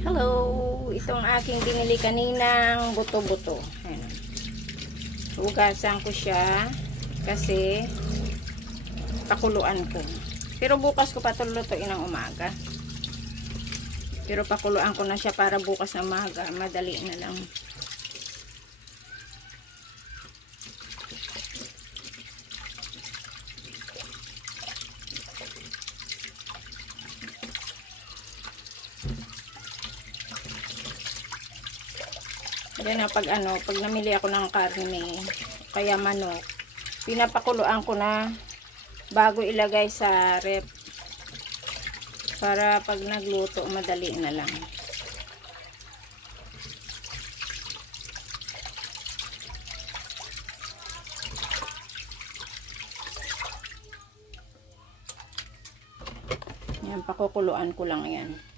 Hello! Itong aking binili kaninang buto-buto. Ayan. Hugasan ko siya kasi pakuluan ko. Pero bukas ko pa ito lutuin ng umaga. Pero pakuluan ko na siya para bukas na umaga. Madali na lang. Yan na pag namili ako ng karne, kaya manok, pinapakuluan ko na bago ilagay sa rep para pag nagluto madali na lang. Yan, pakukuluan ko lang yan.